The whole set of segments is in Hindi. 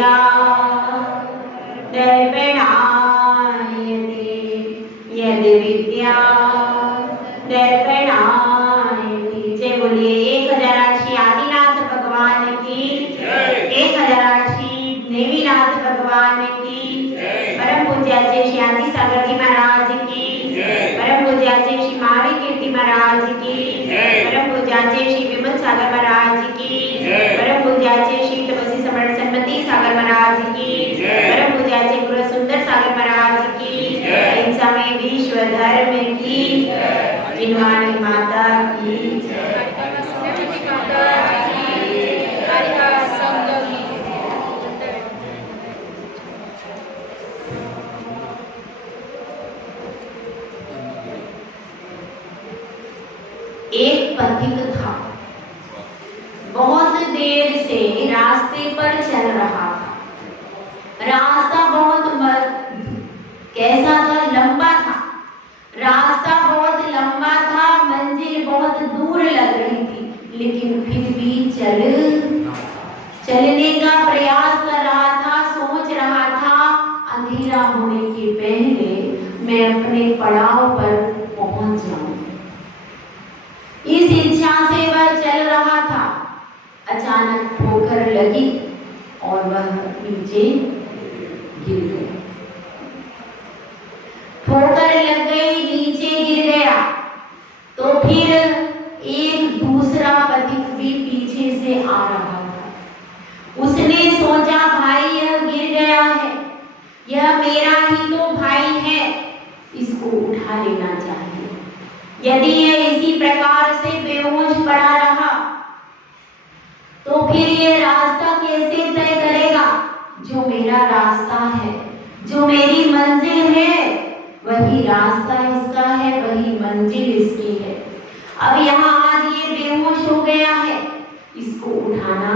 विद्या दर्पणायते यदि विद्या दर्पणायते। जय बोलिए 1008 आदिनाथ भगवान की, 1008 नेमिनाथ भगवान की, परम पूज्याचे श्री आदि सागर जी महाराज की, परम पूज्याचे श्री महावीर कीर्ति महाराज की, परम पूज्याचे श्री विमल सागर महाराज की, परम पूज्याचे श्री तपस्वी समर्थ सन्मति सागर महाराज की, परम पूज्याचे गुरु सुंदर सागर महाराज की, अहिंसा में विश्व धर्म की, जिनवाणी माता की एक पथिक था, बहुत देर से रास्ते पर चल रहा था। रास्ता बहुत कैसा था? लंबा था। रास्ता बहुत लंबा था, मंजिल बहुत दूर लग रही थी, लेकिन फिर भी चलने का प्रयास कर रहा था। सोच रहा था अंधेरा होने के पहले मैं अपने पड़ाव पर पहुंच जाऊं। इस इच्छा से वह चल रहा था। अचानक ठोकर लगी और वह नीचे गिर गया। ठोकर लग गई, नीचे गिर गया। तो फिर एक दूसरा पथिक भी पीछे से आ रहा था। उसने सोचा भाई यह गिर गया है, यह मेरा ही तो भाई है, इसको उठा लेना चाहिए। यदि यह इसी प्रकार से बेहोश पड़ा रहा तो फिर यह रास्ता कैसे तय करेगा? जो मेरा रास्ता है, जो मेरी मंजिल है, वही रास्ता इसका है, वही मंजिल इसकी है। अब यहाँ आज ये बेहोश हो गया है, इसको उठाना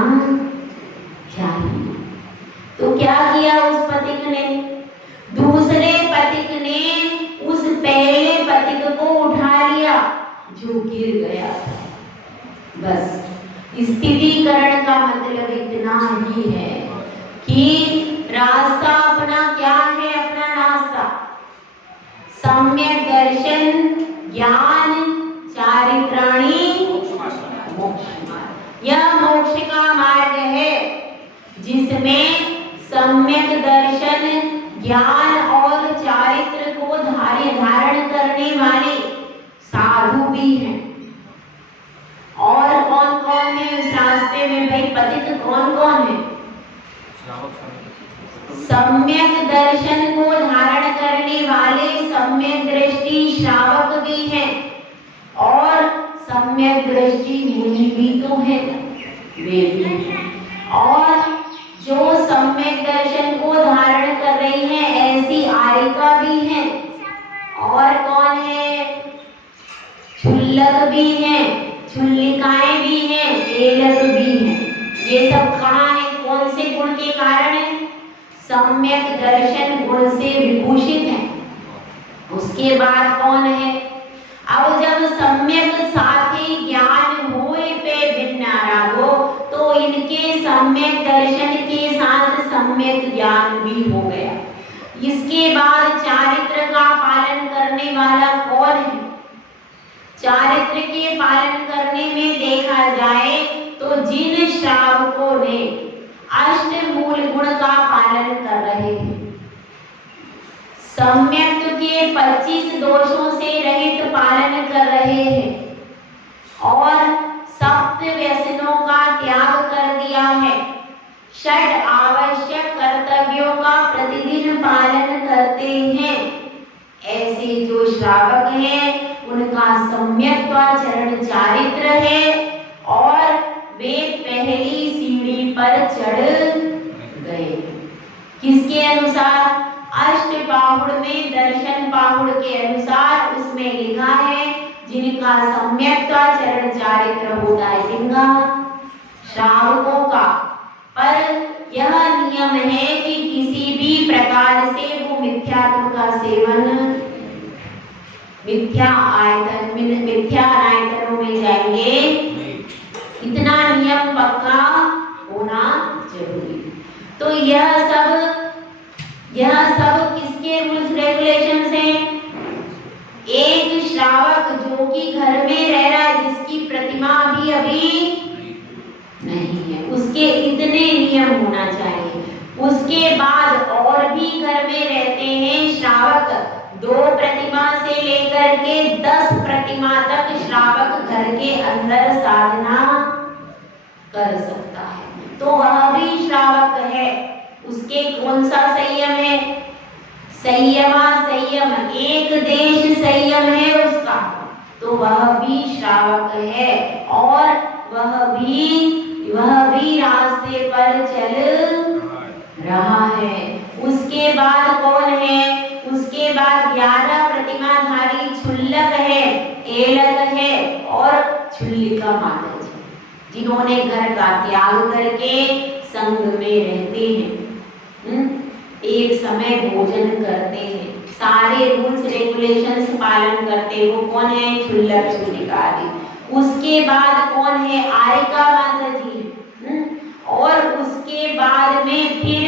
चाहिए। तो क्या किया उस पथिक ने? दूसरे पथिक ने उस पहले पथिक को उठा लिया जो गिर गया था। बस स्थितीकरण का मतलब इतना ही है कि रास्ता अपना क्या है? अपना रास्ता सम्यक दर्शन, ज्ञान, चारित्राणी मोक्ष मार्ग। यह मोक्ष का मार्ग है जिसमें सम्यक दर्शन, ज्ञान और चारित्र को धारण करने वाले साधु भी हैं। और कौन कौन है इस रास्ते में? भाई पथिक कौन कौन है? सम्यक दर्शन को धारण करने वाले सम्यक दृष्टि श्रावक भी हैं और सम्यक दृष्टि मुनि भी तो है, वे भी हैं। और जो सम्यक दर्शन को धारण कर रही हैं ऐसी आरिका भी हैं। और कौन है? क्षुल्लक भी हैं, क्षुल्लिकाएं भी हैं, एलक भी हैं। ये सब कहाँ है? कौन से गुण के कारण है? सम्यक दर्शन गुण से विभूषित है। उसके बाद कौन है? अब जब सम्यक साथी ज्ञान होए पे भिन्न रागो, तो इनके सम्यक दर्शन के साथ सम्यक ज्ञान भी हो गया। इसके बाद चारित्र का पालन करने वाला कौन है? चारित्र के पालन करने में देखा जाए तो जिन श्रावकों ने अष्ट मूल गुण का पालन कर रहे हैं, सम्यक के 25 दोषों से रहित पालन कर रहे हैं और सप्त व्यसनों का त्याग कर दिया है, षड आवश्यक कर्तव्यों का प्रतिदिन पालन करते हैं, ऐसे जो श्रावक हैं उनका सम्यक्त्वाचरण चारित्र है और वे पहली सीढ़ी पर चढ़ गए। किसके अनुसार? अष्टबाहुड़ में दर्शन बाहुड़ के अनुसार उसमें लिखा है जिनका सम्यक्त्वाचरण चारित्र होता है लिंगा श्रावकों का। पर यह नियम है कि किसी भी प्रकार से वो मिथ्यात्व का सेवन, मिथ्या आयतनों में जाएंगे, इतना नियम पक्का होना जरूरी। तो यह यह सब किसके रूल्स रेगुलेशंस हैं? एक श्रावक जो कि घर में रह रहा है, जिसकी प्रतिमा भी अभी नहीं है, उसके इतने नियम होना चाहिए। उसके बाद और भी घर में रहते हैं श्रावक, 2 प्रतिमा से लेकर के 10 प्रतिमा तक श्रावक घर के अंदर साधना कर सकता है, तो वह भी श्रावक है। उसके कौन सा संयम है? संयमा संयम, एक देश संयम है उसका, तो वह भी श्रावक है और वह भी रास्ते पर चल रहा है। उसके बाद कौन है? उसके बाद 11 प्रतिमाधारी क्षुल्लक है, एलक है और क्षुल्लिका माता जी, जिन्होंने घर का त्याग करके संग में रहते हैं, एक समय भोजन करते हैं, सारे रूल्स रेगुलेशंस पालन करते हैं। वो कौन है? क्षुल्लक क्षुल्लिका आदि। उसके बाद कौन है? आरिका माता जी। और उसके बाद में फिर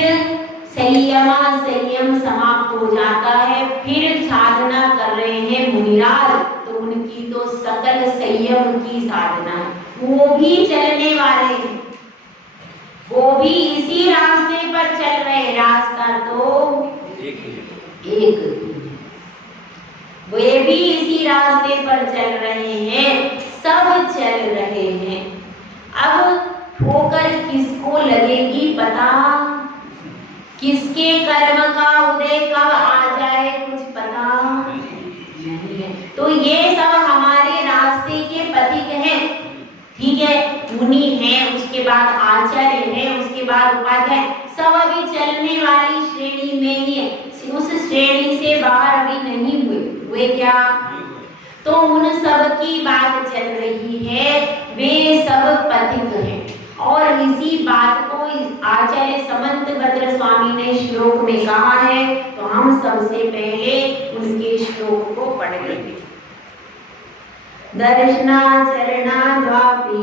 संयमा संयम समाप्त हो जाता है, फिर साधना कर रहे हैं मुनिराज, तो उनकी तो सकल संयम की साधना है, वो भी चलने वाले हैं, वो भी इसी रास्ते पर चल रहे हैं। रास्ता तो एक, वे भी इसी रास्ते पर चल रहे हैं, सब चल रहे हैं। अब ठोकर किसको लगेगी पता? किसके कर्म का उदय कब आ जाए कुछ पता नहीं है। तो ये सब हमारे रास्ते के पथिक हैं, ठीक है। मुनि हैं, उसके बाद आचार्य हैं, उसके बाद उपाध्याय, सब अभी चलने वाली श्रेणी में ही है, उस श्रेणी से बाहर अभी नहीं हुए क्या? तो उन सब की बात चल रही है, वे सब पथिक हैं। और इसी बात को आचार्य समंतभद्र स्वामी ने श्लोक में कहा है, तो हम सबसे पहले उनके श्लोक को पढ़ लेंगे। दर्शनाचरणाद्वापि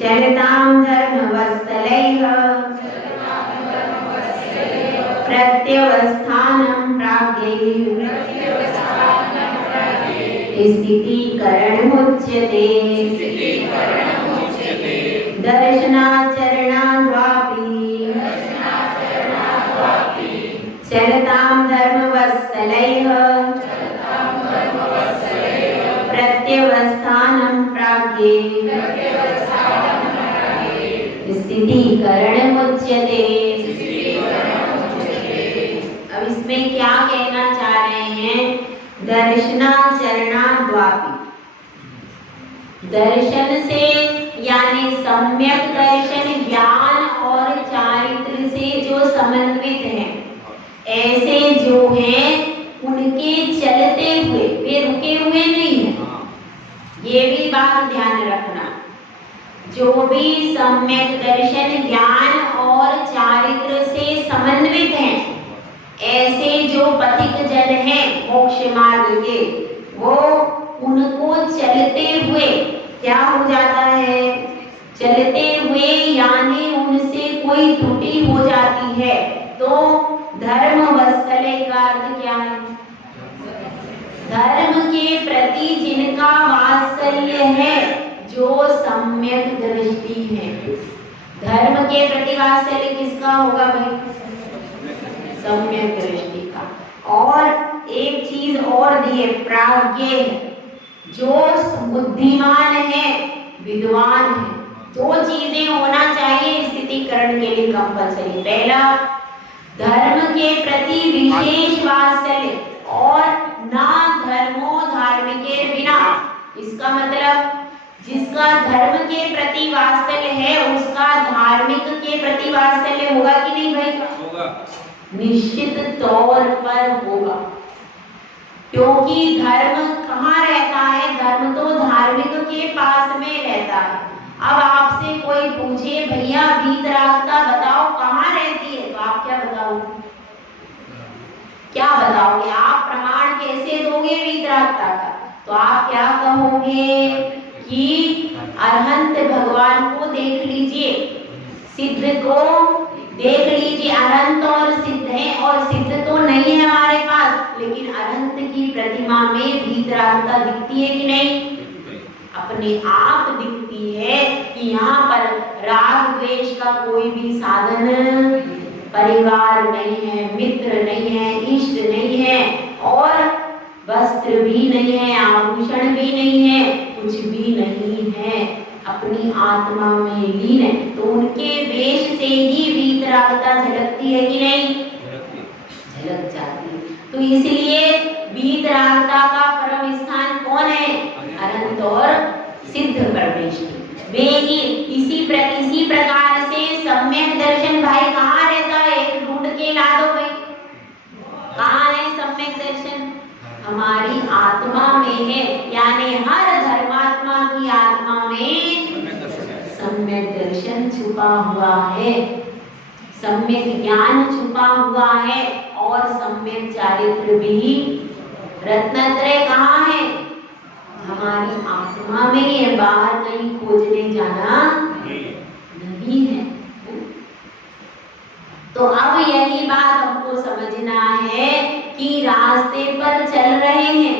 चलतां धर्मवत्सलैः प्रत्यवस्थानं प्राज्ञैः स्थितिकरणमुच्यते। दर्शनाचरणाद्वापि चलतां धर्मवत्सलैः प्रत्यवस्थानं प्राज्ञैः स्थितिकरणमुच्यते। अब इसमें क्या कहना चाह रहे हैं? दर्शनाचरणाद्वापि, दर्शन से यानी सम्यक दर्शन, ज्ञान और चारित्र से जो समन्वित हैं, ऐसे जो हैं उनके चलते हुए, वे रुके हुए नहीं हैं, ये भी बात ध्यान रखना। जो भी सम्यक दर्शन, ज्ञान और चारित्र से समन्वित हैं, ऐसे जो पथिक जन हैं मोक्ष मार्ग के, वो उनको चलते हुए क्या हो जाता है? चलते हुए यानी उनसे कोई त्रुटि हो जाती है, तो धर्म वत्सले का अर्थ क्या है? धर्म के प्रति जिनका वात्सल्य है, जो सम्यक दृष्टि है। धर्म के प्रति वात्सल्य किसका होगा भाई? सम्यक दृष्टि का। और एक चीज और दी है, प्राज्ञ, जो बुद्धिमान है, विद्वान है। 2 चीजें होना चाहिए स्थितिकरण के लिए कंपलसरी। पहला, धर्म के प्रति विशेष वात्सल्य, और ना धर्मो धार्मिके बिना। इसका मतलब जिसका धर्म के प्रति वात्सल्य है, उसका धार्मिक के प्रति वात्सल्य होगा कि नहीं भाई? होगा, निश्चित तौर पर होगा, क्योंकि धर्म कहाँ रहता है? धर्म तो धार्मिक के पास में रहता है। अब आपसे कोई पूछे भैया वीतरागता बताओ कहाँ रहती है, तो आप क्या बताओगे? क्या बताओगे? आप प्रमाण कैसे दोगे वीतरागता का? तो आप क्या कहोगे कि अरहंत भगवान को देख लीजिए, सिद्ध को देख लीजिए, अनंत और सिद्ध है, और सिद्ध तो नहीं है हमारे पास, लेकिन अनंत की प्रतिमा में वीतरागता दिखती है कि नहीं? अपने आप दिखती है कि यहाँ पर राग द्वेष का कोई भी साधन, परिवार नहीं है, मित्र नहीं है, इष्ट नहीं है, और वस्त्र भी नहीं है, आभूषण भी नहीं है, कुछ भी नहीं है, अपनी आत्मा में लीन है। तो उनके वेश से ही वीतरागता झलकती है कि नहीं? झलक जाती है। तो इसलिए वीतरागता का परम स्थान कौन है? अनंत और सिद्ध परमेश्वर। वे ही इसी प्रकार से सम्यक दर्शन भाई कहाँ रहता है? एक ढूंढ के ला दो भाई, कहाँ है सम्यक दर्शन? हमारी आत्मा में है, यानी हर धर्मात्मा की आत्मा में सम्यक दर्शन छुपा हुआ है, सम्यक ज्ञान छुपा हुआ है, और सम्यक चारित्र भी। रत्नत्रय कहाँ है? हमारी आत्मा में है, बाहर कहीं खोजने जाना नहीं है। तो अब यही बात हमको समझना है कि रास्ते पर चल रहे हैं,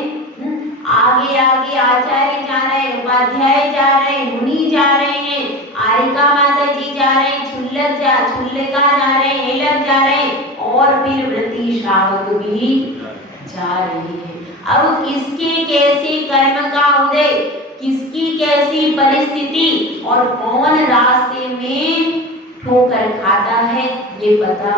आगे आगे आचार्य जा रहे हैं, उपाध्याय जा रहे हैं, मुनि जा रहे हैं, आरिका माता जी जा रहे हैं, छुल्लिका जा रहे हैं, हेलक जा रहे हैं, और फिर व्रती श्रावक भी जा रहे हैं। अब किसके कैसे कर्म का उदय, किसकी कैसी परिस्थिति, और कौन रास्ते में ठोकर खाता है, ये पता।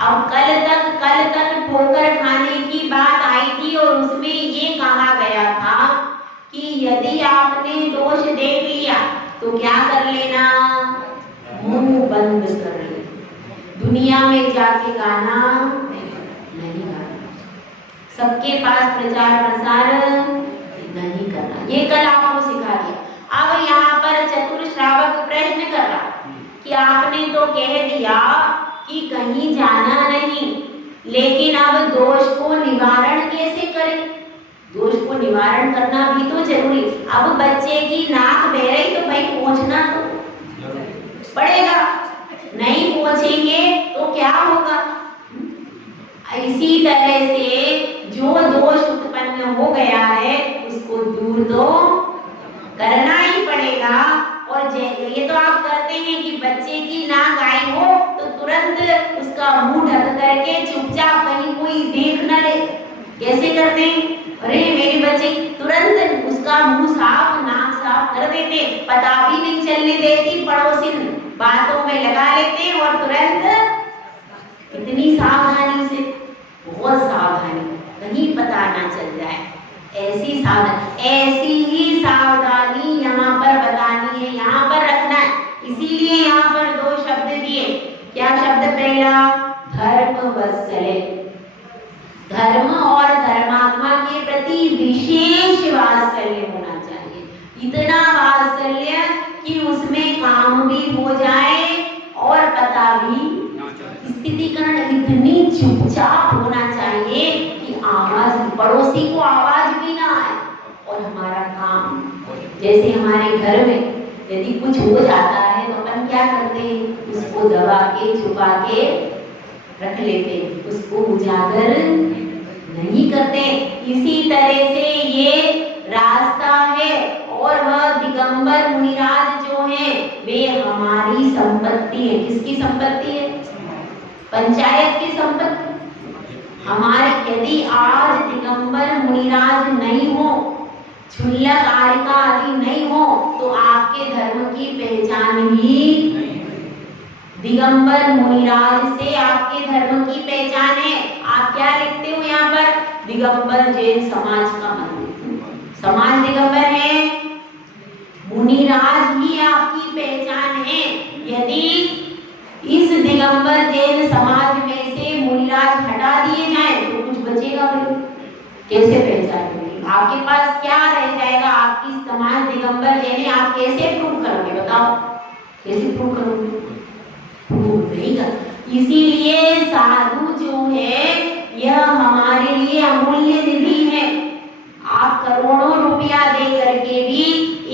अब कल तक ठोकर खाने की बात आई थी, और उसमें ये कहा गया था कि यदि आपने दोष देख लिया तो क्या कर लेना? मुंह बंद कर लेना, दुनिया में जाके गाना नहीं गाना, सबके पास प्रचार प्रसार नहीं करना। ये कल आपको सिखा दिया। अब यहाँ पर चतुर श्रावक प्रश्न कर रहा कि आपने तो कह दिया कि कहीं जाना नहीं, लेकिन अब दोष को निवारण कैसे करें? दोष को निवारण करना भी तो जरूरी। अब बच्चे की नाक बह रही तो भाई पोंछना तो पड़ेगा, नहीं पोंछेंगे तो क्या होगा? इसी तरह से जो दोष उत्पन्न हो गया है उसको दूर तो करना ही पड़ेगा। और ये तो आप करते हैं कि बच्चे की नाक आई हो तो तुरंत उसका मुंह ढक करके चुपचाप कहीं कोई देख न ले। कैसे करते हैं? अरे मेरे बच्चे, तुरंत उसका मुंह साफ नाक साफ कर देते, पता भी नहीं चलने देती, पड़ोसी बातों में लगा लेते और तुरंत इतनी सावधानी से, बहुत सावधानी, कहीं पता ना चल जाए, ऐसी सावधानी, ऐसी ही सावधानी यहाँ पर बतानी है, यहाँ पर रखना है। इसीलिए यहाँ पर दो शब्द दिए। क्या शब्द? पहला धर्म वत्सले, धर्म और धर्मात्मा के प्रति विशेष वात्सल्य होना चाहिए, इतना वात्सल्य कि उसमें काम भी हो जाए और पता भी। स्थितिकरण इतनी चुपचाप होना चाहिए कि आवाज, पड़ोसी को आवाज भी ना आए, और हमारा काम, जैसे हमारे घर में यदि कुछ हो जाता है तो अपन क्या करते हैं? उसको दबा के छुपा के रख लेते, उसको उजागर नहीं करते। इसी तरह से ये रास्ता है, और वह दिगंबर मुनिराज जो है वे हमारी संपत्ति है। किसकी संपत्ति है? पंचायत की संपत्ति हमारी। यदि आज दिगंबर मुनिराज नहीं हो, क्षुल्लक आरिका आदि नहीं हो, तो आपके धर्म की पहचान ही दिगंबर मुनिराज से आपके धर्म की पहचान है। आप क्या लिखते हो यहाँ पर? दिगंबर जैन समाज का मंदिर, समाज दिगंबर है, मुनिराज ही आपकी पहचान है। यदि इस दिगंबर जैन समाज में से मुनिराज हटा दिए जाए तो कुछ बचेगा भाई? कैसे पहचान होगी? आपके पास क्या रह जाएगा? आपकी समाज दिगंबर जैन, आप कैसे प्रूव करोगे? बताओ, कैसे प्रूव करोगे? प्रूव नहीं कर। इसीलिए साधु जो है यह हमारे लिए अमूल्य निधि है। आप करोड़ों रुपया दे करके भी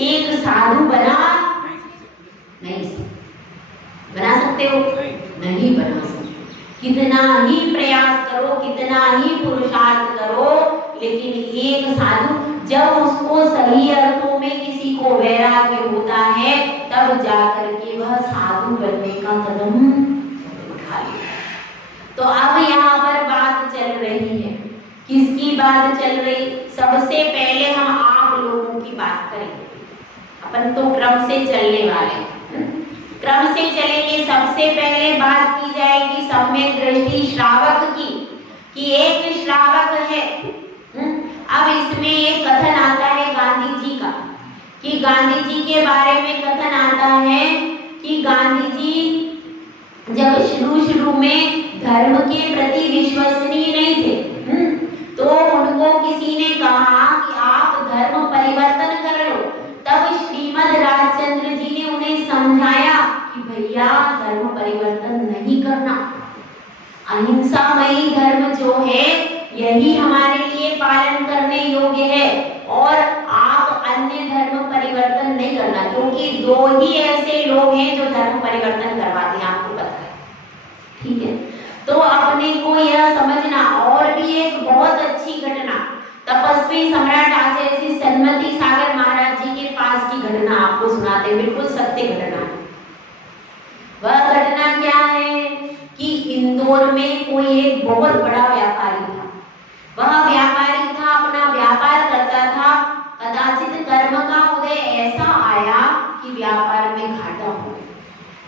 एक साधु बना नहीं सकते। सकते हो? नहीं बना सकते। कितना ही प्रयास करो, कितना ही पुरुषार्थ करो, लेकिन एक साधु जब उसको सही अर्थों में किसी को वैराग्य होता है तब जाकर के वह साधु बनने का कदम उठा लेता है। तो अब यहाँ पर बात चल रही है, किसकी बात चल रही? सबसे पहले हम आप लोगों की बात करेंगे। अपन तो क्रम से चलने वाले हैं, क्रम से चलेंगे। सबसे पहले बात की जाएगी सम्यक दृष्टि श्रावक की, कि एक श्रावक है। अब इसमें एक कथन आता है गांधी जी का, कि गांधी जी के बारे में कथन आता है कि गांधी जी जब शुरू में धर्म के प्रति विश्वसनीय नहीं थे, तो उनको किसी ने कहा कि आप धर्म परिवर्तन कर लो। तब श्रीमद राजचंद्र जी ने उन्हें समझाया कि भैया धर्म परिवर्तन नहीं करना, अहिंसामयी धर्म जो है यही हमारे लिए पालन करने योग्य है, और आप अन्य धर्म परिवर्तन नहीं करना, क्योंकि दो ही ऐसे लोग हैं जो धर्म परिवर्तन करवाते हैं, आपको पता है, ठीक है। तो अपने को यह समझना। और भी एक बहुत अच्छी घटना, तपस्वी सम्राट आचार्य श्री सन्मति सागर महाराज जी के पास की घटना आपको सुनाते, बिल्कुल सत्य घटना। वह घटना क्या है कि इंदौर में कोई एक बहुत बड़ा व्यापारी था। वह व्यापारी था, अपना व्यापार करता था। कदाचित कर्म का उदय ऐसा आया कि व्यापार में घाटा हो गया।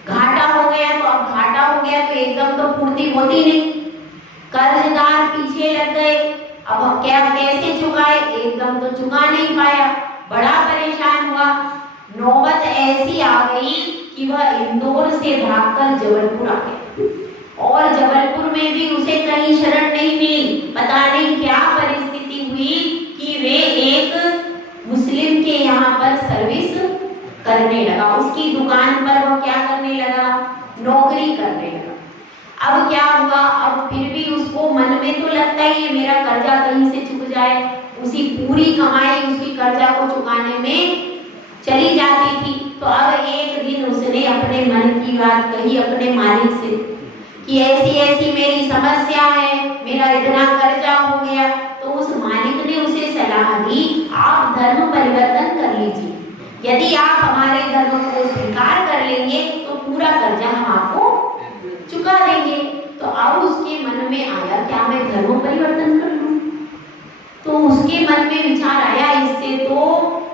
घाटा हो गया तो अब घाटा हो गया तो एकदम तो पूर्ति होती नहीं, कर्जदार पीछे लग गए। अब क्या कैसे चुकाए? एकदम तो चुका नहीं पाया, बड़ा परेशान हुआ। नौबत ऐसी आ गई कि वह इंदौर से भागकर जबलपुर आ गया, और जबलपुर में भी उसे कहीं शरण नहीं मिली। पता नहीं क्या परिस्थिति हुई कि वे एक मुस्लिम के यहाँ पर सर्विस करने लगा। उसकी दुकान पर वह क्या करने लगा? नौकरी करने लगा। अब क्या हुआ? अब फिर भी उसको मन में तो लगता ही है मेरा कर्जा कहीं से चुक जाए। उसी पूरी कमाई उसकी कर्जा को चुकाने में चली जाती थी। तो अब एक दिन उसने अपने मन की बात कही अपने मालिक से कि ऐसी ऐसी मेरी समस्या है, मेरा इतना कर्जा हो गया। तो उस मालिक ने उसे सलाह दी, आप धर्म परिवर्तन कर लीजिए, यदि आप हमारे धर्म को स्वीकार कर लेंगे तो पूरा कर्जा हम आपको चुका देंगे। तो अब उसके मन में आया क्या मैं धर्म परिवर्तन कर लूं? तो उसके मन में विचार आया इससे तो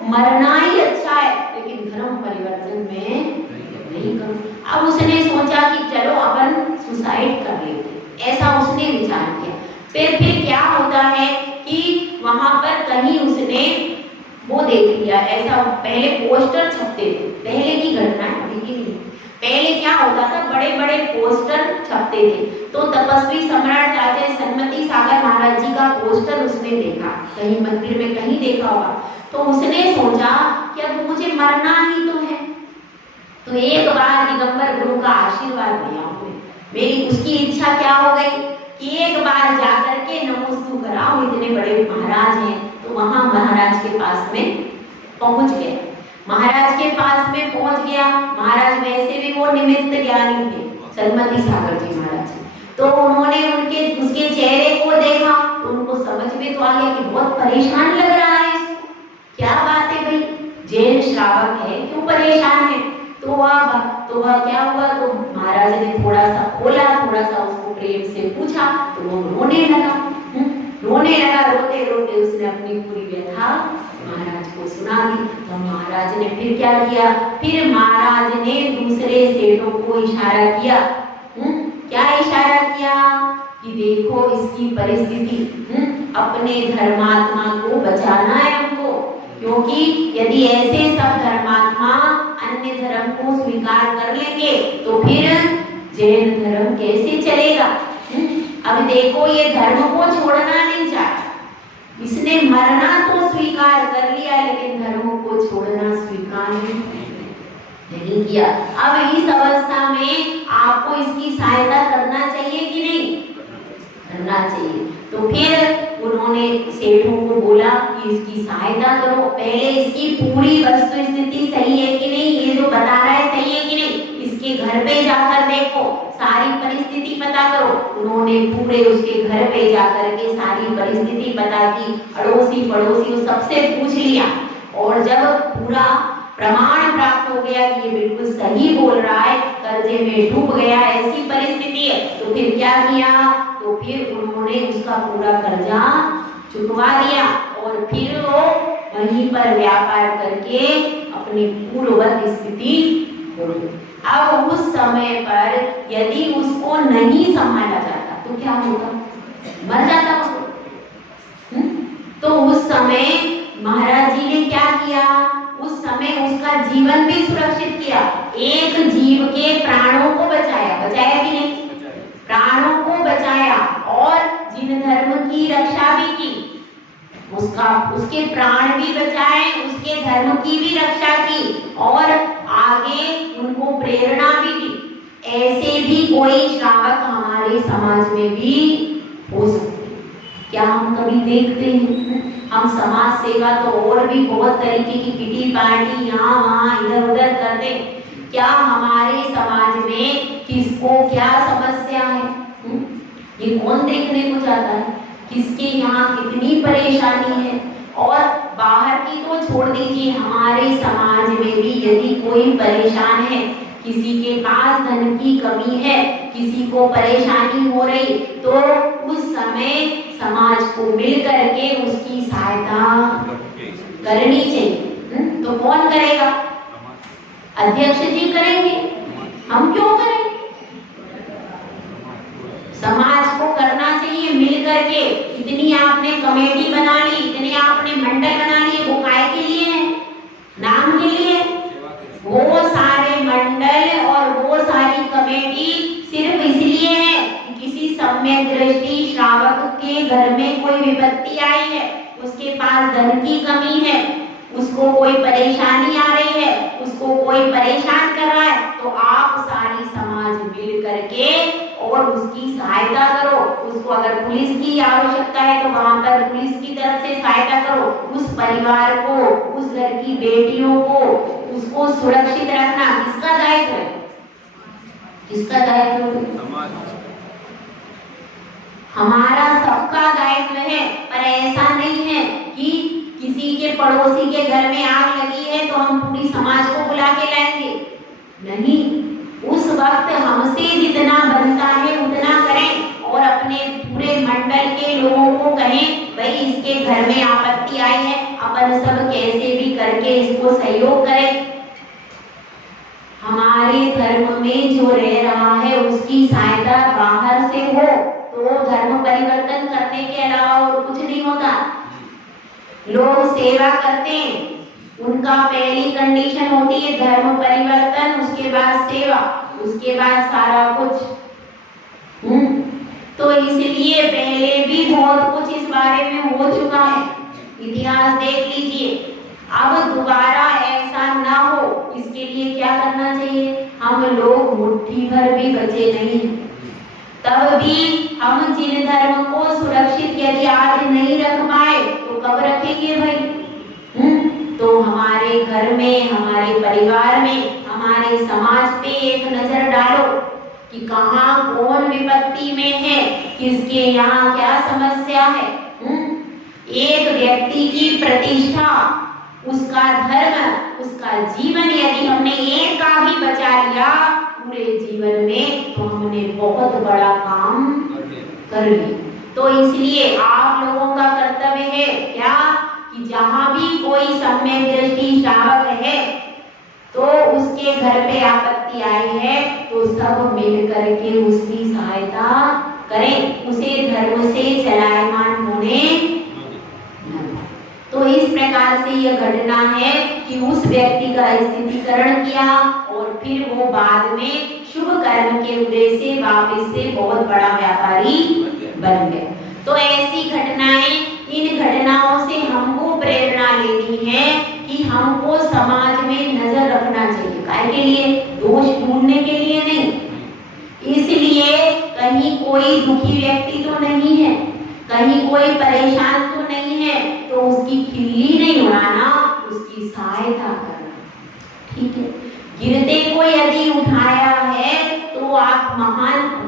मरना ही अच्छा है, लेकिन धर्म परिवर्तन में नहीं करूं। अब उसने सोचा कि चलो अपन सुसाइड कर लेते, ऐसा उसने विचार किया। फिर क्या होता है कि वहां पर कहीं उसने वो देख लिया, ऐसा पहले पोस्टर छपते थे, पहले की घटना है अभी की नहीं। पहले क्या होता था, बड़े बड़े पोस्टर छपते थे। तो तपस्वी सम्राट आचार्य सन्मति सागर महाराज जी का पोस्टर उसने देखा, कहीं मंदिर में कहीं देखा होगा। तो उसने सोचा कि अब मुझे मरना ही तो है, तो एक बार दिगंबर गुरु का आशीर्वाद लिया हूँ। मेरी उसकी इच्छा क्या हो गई कि एक बार जाकर के नमोस्तु कराओ, इतने बड़े महाराज हैं। तो वहां महाराज के पास में पहुंच गया। महाराज के पास में पहुंच गया। महाराज वैसे भी वो निमित्त ज्ञानी थे, सन्मति सागर जी महाराज। तो उन्होंने उसके चेहरे को देखा तो उनको समझ में तो आ गया कि बहुत परेशान लग रहा है इसको। क्या बात है भाई, जैन श्रावक है, क्यों परेशान है? तो वह क्या हुआ, तो महाराज ने थोड़ा सा बोला, थोड़ा सा उसको प्रेम से पूछा, तो वो रोने लगा। रोते रोते उसने अपनी पूरी व्यथा महाराज को सुना दी। तो महाराज ने फिर क्या किया, फिर महाराज ने दूसरे सेठों को इशारा किया। क्या इशारा किया कि देखो इसकी परिस्थिति, अपने धर्मात्मा को बचाना है हमको, क्योंकि यदि ऐसे सब धर्मात्मा अन्य धर्म को स्वीकार कर लेंगे तो फिर जैन धर्म कैसे चलेगा। अब देखो ये धर्म को छोड़ना नहीं चाहता, इसने मरना तो स्वीकार कर लिया लेकिन धर्म को छोड़ना स्वीकार नहीं किया। अब इस अवस्था में आपको इसकी सहायता करना चाहिए कि नहीं करना चाहिए। तो फिर उन्होंने सेठों को बोला कि इसकी सहायता करो, पहले इसकी पूरी वस्तु स्थिति सही है कि नहीं, ये जो बता रहा है सही है कि नहीं, इसके इसके घर पे जाकर देखो, सारी परिस्थिति पता करो। उन्होंने पूरे उसके घर पे जाकर के सारी परिस्थिति पता की, अड़ोसी पड़ोसी सबसे पूछ लिया, और जब पूरा प्रमाण प्राप्त हो गया कि ये बिल्कुल सही बोल रहा है, कर्जे में डूब गया, ऐसी परिस्थिति है, तो फिर क्या किया, तो फिर उन्होंने उसका पूरा कर्जा चुकवा दिया और फिर वो वहीं पर व्यापार करके अपनी पूर्ववत स्थिति हो गई। अब उस समय पर यदि उसको नहीं संभाला जाता तो क्या होता, मर जाता उसको। तो उस समय महाराज जी ने क्या किया, उस समय उसका जीवन भी सुरक्षित किया, एक जीव के प्राणों को बचाया, बचाया कि नहीं, प्राणों को बचाया और जिन धर्म की रक्षा भी की, उसके प्राण भी बचाए, उसके धर्म की भी रक्षा की और आगे उनको प्रेरणा भी दी। ऐसे भी कोई श्रावक हमारे समाज में भी हो सकते हैं। क्या हम कभी देखते हैं, हम समाज सेवा तो और भी बहुत तरीके की किटी पार्टी यहाँ वहाँ इधर उधर करते, क्या हमारे समाज में किसको क्या समस्या है, ये कौन देखने को जाता है, किसके यहाँ कितनी परेशानी है। और बाहर की तो छोड़ दीजिए, हमारे समाज में भी यदि कोई परेशान है, किसी के पास धन की कमी है, किसी को परेशानी हो रही, तो उस समय समाज को मिल करके उसकी सहायता करनी चाहिए। तो कौन करेगा, अध्यक्ष जी करेंगे, हम क्यों करें, समाज को करना चाहिए मिल करके। इतनी आपने कमेटी बना ली, इतने आपने मंडल बना लिए, वो काय के लिए है, नाम के लिए। वो सारे मंडल और वो सारी कमेटी सिर्फ इसलिए है कि किसी सम्यक दृष्टि श्रावक के घर में कोई विपत्ति आई है, उसके पास धन की कमी है, उसको कोई परेशानी आ रही है, उसको कोई परेशान कर रहा है, तो आप सारी समाज मिल करके और उसकी सहायता करो। उसको अगर पुलिस की आवश्यकता है तो वहां पर पुलिस की तरफ से सहायता करो। उस परिवार को, उस घर की बेटियों को, उसको सुरक्षित रखना किसका दायित्व है, किसका दायित्व है, हमारा सबका दायित्व है। पर ऐसा नहीं है कि किसी के पड़ोसी के घर में आग लगी है तो हम पूरी समाज को बुला के लाएंगे, नहीं, उस वक्त हमसे जितना बनता है उतना करें और अपने पूरे मंडल के लोगों को कहें, भाई इसके घर में आपत्ति आई है, अपन सब कैसे भी करके इसको सहयोग करें। हमारे धर्म में जो रह रहा है उसकी सहायता बाहर से हो तो धर्म परिवर्तन करने के अलावा और कुछ नहीं होता। लोग सेवा करते हैं, उनका पहली कंडीशन होती है धर्म परिवर्तन, उसके बाद सेवा, उसके बाद सारा कुछ। तो इसलिए पहले भी बहुत कुछ इस बारे में हो चुका है, इतिहास देख लीजिए। अब दोबारा ऐसा ना हो, इसके लिए क्या करना चाहिए, हम लोग मुट्ठी भर भी बचे नहीं, तब भी हम जिन धर्म को सुरक्षित यदि आज नहीं रख पाए तो कब रखेंगे भाई। तो हमारे घर में, हमारे परिवार में, हमारे समाज पे एक नजर डालो कि कहाँ कौन विपत्ति में है, किसके यहाँ क्या समस्या है। एक व्यक्ति की प्रतिष्ठा, उसका धर्म, उसका जीवन यदि हमने एक का भी बचा लिया पूरे जीवन में तो हमने बहुत बड़ा काम कर लिया। तो इसलिए आप लोगों का कर्तव्य है क्या कि जहां भी कोई सम्यक दृष्टि श्रावक है तो उसके घर पे आपत्ति आई है तो सब मिल करके उसकी सहायता करें, उसे धर्म से चलायमान होने। तो इस प्रकार से यह घटना है कि उस व्यक्ति का स्थितिकरण किया और फिर वो बाद में शुभ कर्म के उदय से वापस से बहुत बड़ा व्यापारी बन गया। तो ऐसी घटनाएं, इन घटनाओं से हमको प्रेरणा लेनी है कि हमको समाज में नजर रखना चाहिए। काय के लिए, दोष ढूंढने के लिए नहीं, इसलिए कहीं कोई दुखी व्यक्ति तो नहीं है, कहीं कोई परेशान तो नहीं है, तो उसकी खिल्ली नहीं उड़ाना, उसकी सहायता करना, ठीक है। गिरते को यदि उठाया है तो आप महान हो,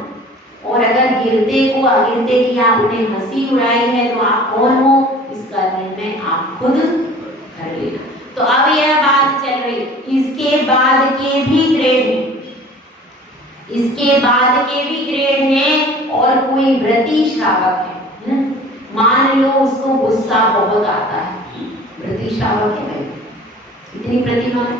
और अगर गिरते की आपने हंसी उड़ाई है तो आप कौन हो, इसका निर्णय आप खुद कर लेना। तो अब यह बात चल रही, इसके बाद के भी ग्रेड हैं, इसके बाद के भी ग्रेड हैं। और कोई व्रती श्रावक है, मान लो उसको गुस्सा बहुत आता है, व्रती श्रावक है, इतनी प्रतिमा है,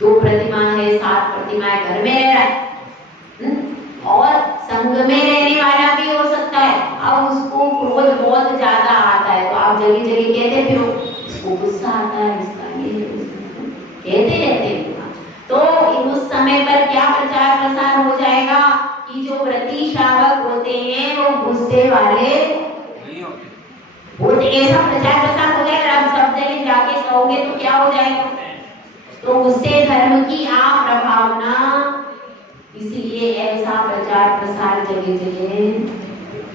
2 प्रतिमा है, 7 प्रतिमा है, घर में रह रहा है, और संग में रहने वाला भी हो सकता है। अब उसको क्रोध बहुत ज्यादा आता है तो आप जगह जगह कहते फिर उसको गुस्सा आता है, इसका ये कहते रहते हैं। तो उस समय पर क्या प्रचार प्रसार हो जाएगा कि जो व्रती श्रावक होते हैं वो गुस्से वाले नहीं होते, ऐसा प्रचार प्रसार हो जाएगा। आप सब जगह जाके कहोगे तो क्या हो जाएगा, तो उससे धर्म की अप्रभावना, इसलिए ऐसा प्रचार प्रसार जगह जगह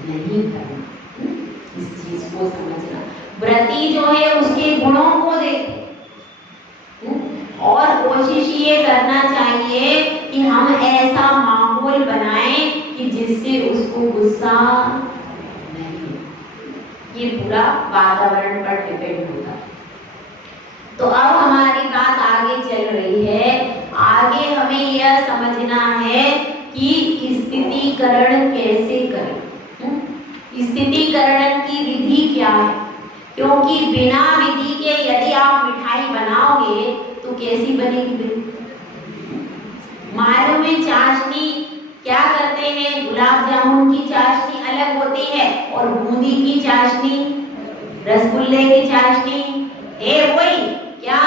नहीं करना। इस चीज को समझना, व्रती जो है उसके गुणों को देखे, और कोशिश ये करना चाहिए कि हम ऐसा माहौल बनाएं कि जिससे उसको गुस्सा नहीं, ये पूरा वातावरण पर डिपेंड होता है। तो अब हमारी बात आगे चल रही है, आगे हमें यह समझना है कि स्थितीकरण कैसे करें, स्थितीकरण की विधि क्या है, क्योंकि बिना विधि के यदि आप मिठाई बनाओगे तो कैसी बनेगी। मालूम है चाशनी क्या करते हैं, गुलाब जामुन की चाशनी अलग होती है और बूंदी की चाशनी, रसगुल्ले की चाशनी है वही, क्या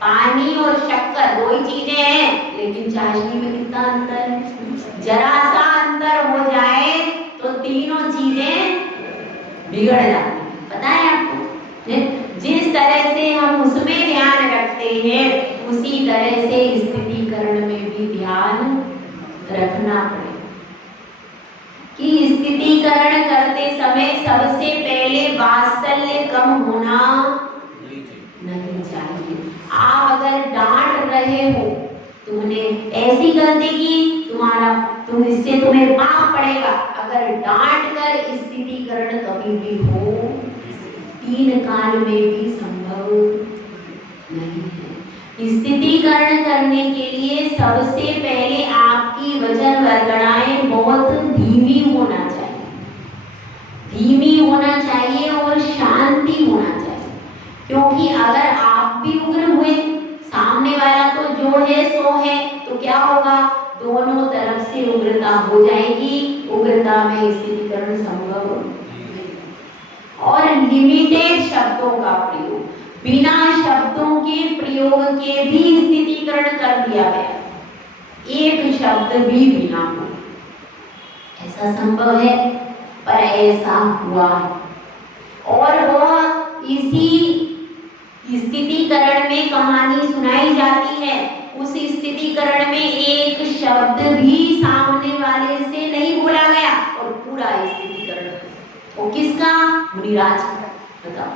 पानी और शक्कर 2 ही चीजें हैं, लेकिन चाशनी में कितना अंतर है, जरा सा अंतर हो जाए तो तीनों चीजें बिगड़ जाती है। पता है आपको, जिस तरह से हम उसमें ध्यान रखते हैं उसी तरह से स्थितीकरण में भी ध्यान रखना पड़ेगा कि स्थितीकरण करते समय सबसे पहले वात्सल्य कम होना नहीं चाहिए। आप अगर डांट रहे हो, तुमने ऐसी गलती की, तुम्हें पाप पड़ेगा, अगर डांट कर स्थितीकरण कभी भी हो 3 काल में भी संभव नहीं है। स्थितीकरण करने के लिए सबसे पहले आपकी वचन वर्गणाएं बहुत धीमी होना चाहिए, धीमी होना चाहिए और शांति होना चाहिए, क्योंकि अगर आप भी उग्र हुए, सामने वाला तो जो है सो है, तो क्या होगा, दोनों तरफ से उग्रता हो जाएगी, उग्रता में स्थितीकरण संभव नहीं। और लिमिटेड शब्दों का प्रयोग, बिना शब्दों के प्रयोग के भी स्थितीकरण कर दिया गया, एक शब्द भी बिना हो, ऐसा संभव है, पर ऐसा हुआ है। और वह इसी स्थितीकरण में कहानी सुनाई जाती है, उस स्थितीकरण में एक शब्द भी सामने वाले से नहीं बोला गया और पूरा स्थितीकरण, वो किसका, मुनिराज का। बताओ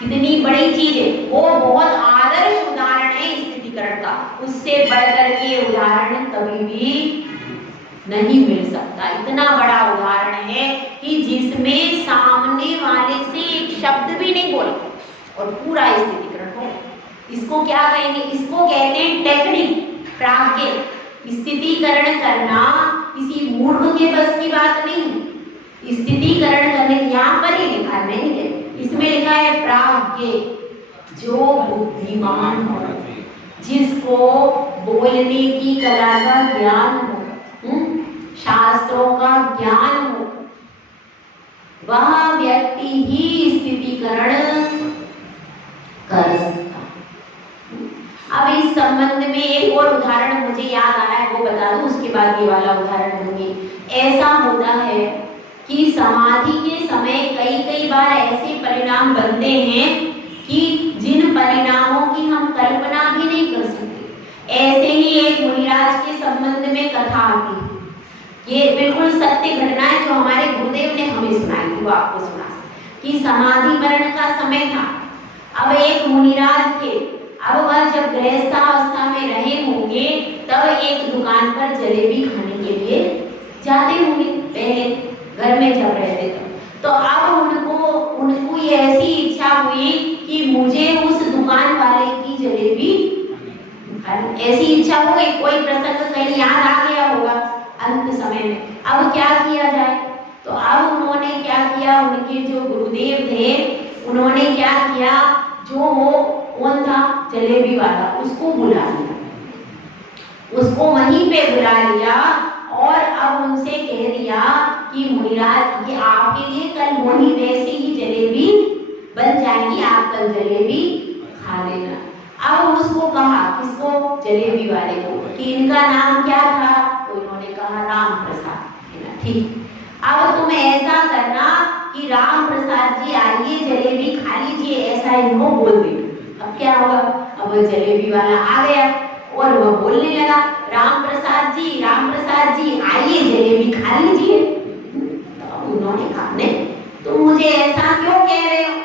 कितनी बड़ी चीज है, वो बहुत आदर्श उदाहरण है स्थितीकरण का, उससे बढ़कर के उदाहरण कभी भी नहीं मिल सकता। इतना बड़ा उदाहरण है कि जिसमें सामने वाले से एक शब्द भी नहीं बोला और पूरा स्थितीकरण हो। इसको क्या कहेंगे, इसको कहते हैं टेक्निक, प्राज्ञ। स्थितीकरण करना किसी मूर्ख के बस की बात नहीं। स्थितीकरण करने यहाँ पर ही लिखा है, नहीं है, इसमें लिखा है प्राज्ञ, जो बुद्धिमान हो, जिसको बोलने की कला का ज्ञान हो, शास्त्रों का ज्ञान हो, वह व्यक्ति ही स्थितीकरण कर सकता। अब इस संबंध में एक और उदाहरण मुझे याद आ रहा है, वो बता दूं, उसके बाद ये वाला उदाहरण दूंगी। ऐसा होता है कि समाधि के समय कई बार ऐसे परिणाम बनते हैं कि जिन परिणामों की हम कल्पना भी नहीं कर सकते। ऐसे ही एक मुनिराज के संबंध में कथा आती है, ये बिल्कुल सत्य घटना है जो हमारे गुरुदेव ने हमें सुनाई थी, वो आपको सुना कि समाधि मरण का समय था। अब एक मुनिराज थे, अब वह जब गृहस्थावस्था में रहे होंगे तब एक दुकान पर जलेबी खाने के लिए जाते होंगे, पहले घर में जब रहते तो अब उनको ये ऐसी इच्छा हुई कि मुझे उस दुकान वाले की जलेबी, ऐसी इच्छा हो गई, कोई प्रसंग कहीं याद आ गया होगा अंत समय में। अब क्या किया जाए, तो अब उन्होंने क्या किया, उनके जो गुरुदेव थे उन्होंने क्या किया, जो वो कौन था जलेबी वाला, उसको बुला लिया, उसको वहीं पे बुला लिया और अब उनसे कह दिया कि मुनिराज ये आपके लिए कल वही वैसी ही जलेबी बन जाएगी, आप कल जलेबी खा लेना। अब उसको कहा, किसको, जलेबी वाले को, कि इनका नाम क्या था, तो इन्होंने कहा राम प्रसाद, है ना, ठीक। अब तुम ऐसा करना कि राम प्रसाद जी आइए जलेबी खा लीजिए, ऐसा इनको बोल दे। अब क्या हुआ, अब जलेबी वाला आ गया और वह बोलने लगा, राम प्रसाद जी आइए जलेबी खा लीजिए। तो उन्होंने कहा नहीं, तुम मुझे ऐसा क्यों कह रहे हो,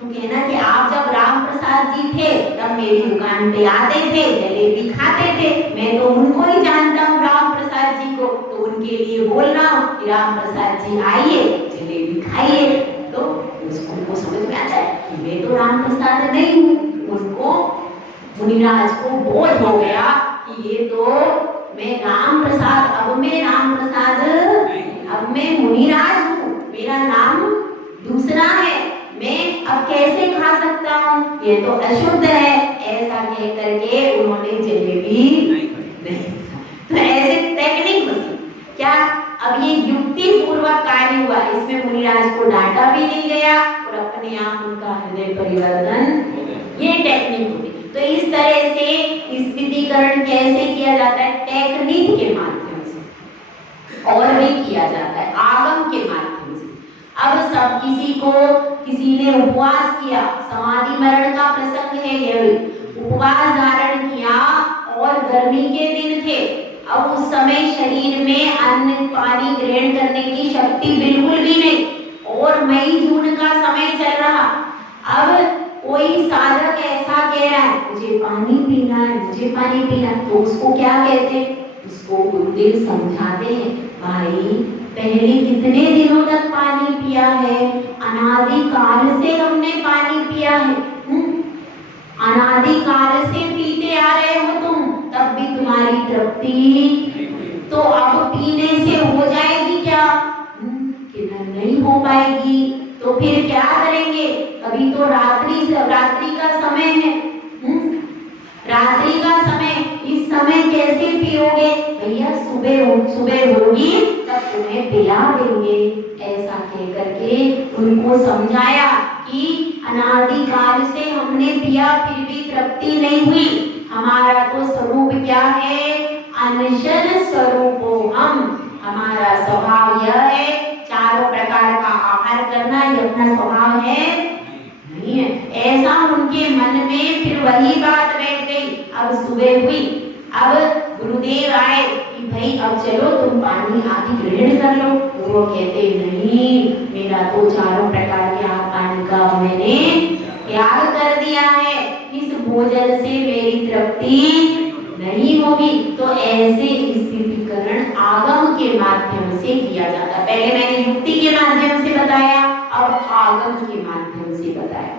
तुम कहना कि आप जब राम प्रसाद जी थे तब मेरी दुकान पे आते थे, जलेबी खाते थे, मैं तो उनको ही जानता हूँ राम प्रसाद जी को, तो उनके लिए बोल रहा हूँ कि राम प्रसाद जी आइए जलेबी खाइए। तो उसको समझ में आता है कि मैं तो राम प्रसाद नहीं हूँ, उनको मुनिराज को बोध हो गया कि ये तो मैं राम प्रसाद, अब मैं राम प्रसाद, अब मैं मुनिराज हूँ, मेरा नाम दूसरा है, मैं अब कैसे खा सकता हूँ, ये तो अशुद्ध है, ऐसा कह करके उन्होंने जलेबी नहीं। तो ऐसे टेक्निक बनी क्या, अब ये युक्ति पूर्वक कार्य हुआ, इसमें मुनिराज को डांटा भी नहीं गया और अपने आप उनका हृदय परिवर्तन, ये टेक्निक होती। तो इस तरह से स्थितिकरण कैसे किया जाता है, टेक्निक के माध्यम से, और भी किया जाता है आगम के माध्यम से। अब सब किसी ने उपवास किया, समाधि मरण का प्रसंग है ये, उपवास धारण किया और गर्मी के दिन थे, अब उस समय शरीर में अन्न पानी ग्रहण करने की शक्ति बिल्कुल भी नहीं, और मई जून का समय चल रहा। अब कोई साधक ऐसा कह रहा है मुझे पानी पीना है, मुझे पानी पीना है, तो उसको क्या कहते हैं, उसको गुरुदेव समझाते हैं, भाई पहले कितने दिनों तक पानी पिया है, अनादि काल से हमने पानी पिया है, अनादि काल से पीते आ रहे हो तुम, तब भी तुम्हारी तृप्ति तो अब पीने से हो जाएगी क्या, कि नहीं हो पाएगी, तो फिर क्या करेंगे, अभी तो रात्रि का समय है, रात्रि का समय, इस समय कैसे पियोगे, भैया सुबह होगी तब तुम्हें पिला देंगे, ऐसा कह करके उनको समझाया कि अनादि काल से हमने पिया फिर भी तृप्ति नहीं हुई, हमारा तो स्वरूप क्या है, अनशन स्वरूपो हम, हमारा स्वभाव यह है, चारों प्रकार का आहार करना ये अपना स्वभाव है नहीं है। ऐसा उनके मन में फिर वही बात बैठ गई। अब सुबह हुई, अब गुरुदेव आए कि भाई अब चलो तुम पानी आदि ग्रहण कर लो, तो वो कहते नहीं, मेरा तो चारों प्रकार के पानी का मैंने त्याग कर दिया है, इस भोजन से मेरी तृप्ति नहीं होगी। तो ऐसे स्थितिकरण आगम के माध्यम से किया जाता है। पहले मैंने युक्ति के माध्यम से बताया, अब आगम के माध्यम से बताया।